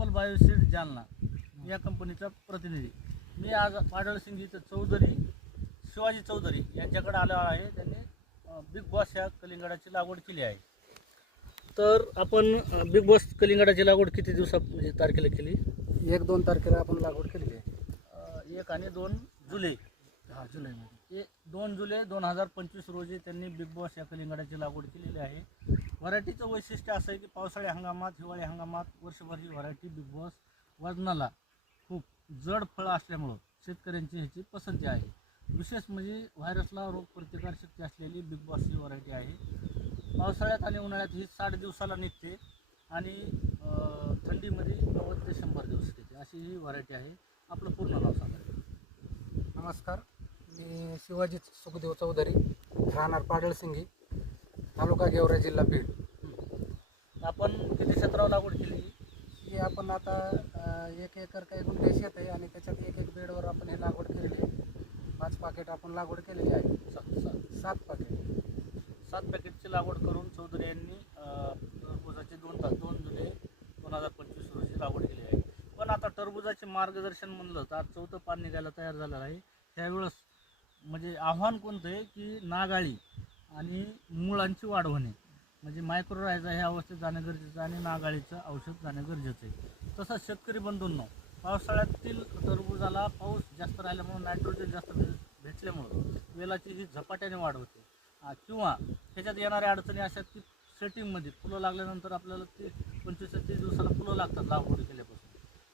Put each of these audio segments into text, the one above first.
Purple Bioseed Jalna या कंपनीचा प्रतिनिधी. मी आज पाडळसिंगीचं चौधरी शिवाजी चौधरी यांच्याकडे आलो आहे. त्यांनी बिग बॉस या कलिंगडाची लागवड केली आहे. तर आपण बिग बॉस कलिंगडाची लागवड किती दिवसात म्हणजे तारखेला केली? 1-2 तारखेला आपण लागवड केली आहे. 1 आणि 2 जुलै. हा, जुलैमध्ये 2 जुलै 2025 रोजी त्यांनी बिग बॉस या कलिंगडाची लागवड केलेली आहे. व्हरायटीचं वैशिष्ट्य असं आहे की पावसाळी हंगामात, हिवाळी हंगामात वर्षभर ही व्हरायटी बिग बॉस वजनाला खूप जड फळं असल्यामुळं शेतकऱ्यांची ह्याची पसंती आहे. विशेष म्हणजे व्हायरसला रोगप्रतिकारशक्ती असलेली बिग बॉस ही व्हरायटी आहे. पावसाळ्यात आणि उन्हाळ्यात ही 60 दिवसाला निघते आणि थंडीमध्ये 90 ते 100 दिवस येते, अशी ही व्हरायटी आहे. आपलं पूर्ण नाव सांगा. नमस्कार, मी शिवाजी सुखदेव चौधरी, राहणार पाडळसिंगी, तालुका गेवरा, जिल्हा बीड. आपण किती क्षेत्रावर लागवड केली? ही आपण आता 1 एकर काही गुंठे शेत आहे आणि त्याच्यात 1 बेडवर आपण हे लागवड केलेली आहे. 5 पाकेट आपण लागवड केलेली आहे. 7 पाकेट. 7 पॅकेटची लागवड करून चौधरी यांनी टरबुजाची 2 जुलै 2025 रोजी लागवड केली आहे. पण आता टरबुजाचे मार्गदर्शन म्हणलं तर आज 4थं पान निघायला तयार झालेलं आहे. त्यावेळेस म्हणजे आव्हान कोणतं आहे की नागाळी आणि मुळांची वाढ होणे, म्हणजे मायक्रोरायझा ह्या अवस्थेत जाणं गरजेचं आणि नागाळीचं औषध जाणं गरजेचं आहे. तसंच शेतकरी बंधूंनो, पावसाळ्यातील टरबुजाला पाऊस जास्त राहिल्यामुळं नायट्रोजन जास्त भेटल्यामुळं वेलाची ही झपाट्याने वाढ होते. किंवा ह्याच्यात येणाऱ्या अडचणी अशा की सेटिंगमध्ये फुलं लागल्यानंतर आपल्याला ते 25 ते 30 दिवसाला फुलं लागतात लागवड केल्यापासून.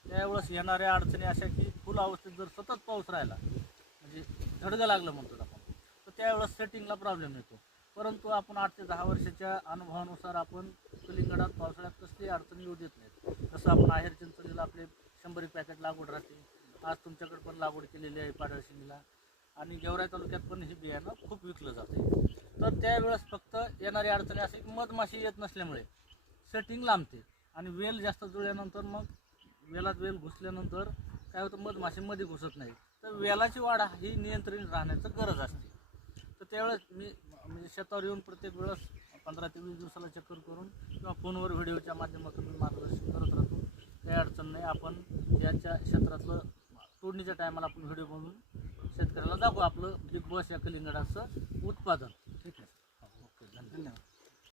त्यावेळेस येणाऱ्या अडचणी अशा की फुल अवस्थेत जर सतत पाऊस राहिला, म्हणजे झडगं लागलं म्हणतो आपण, तर त्यावेळेस सेटिंगला प्रॉब्लेम येतो. परंतु आपण 8 ते 10 वर्षाच्या अनुभवानुसार आपण कलिंगडात पावसाळ्यात कसली अडचणी येऊ देत नाहीत. जसं आपण आहेर चिंचणीला आपले 100 पॅकेट लागवड राहते. आज तुमच्याकडे पण लागवड केलेली आहे पाडळसिंगीला, आणि गेवराई तालुक्यात पण हे बियाणं खूप विकलं जाते. तर त्यावेळेस फक्त येणारी अडचणी अशी की मधमाशी येत नसल्यामुळे सेटिंग लांबते आणि वेल जास्त जुळल्यानंतर मग वेलात वेल घुसल्यानंतर काय होतं, मधमाशीमध्ये घुसत नाही. तर वेलाची वाढ ही नियंत्रित राहण्याचं गरज असते. तर त्यावेळेस मी म्हणजे शेतावर येऊन प्रत्येक वेळेस 15 ते 20 दिवसाला चक्कर करून किंवा फोनवर व्हिडिओच्या माध्यमातून मी मार्गदर्शन करत राहतो. काही अडचण नाही. आपण याच्या क्षेत्रातलं तोडणीच्या टायमाला आपण व्हिडिओ बनवून शेतकऱ्याला दाखवू आपलं बिग बॉस या कलिंगडाचं उत्पादन. ठीक आहे. ओके, धन्यवाद.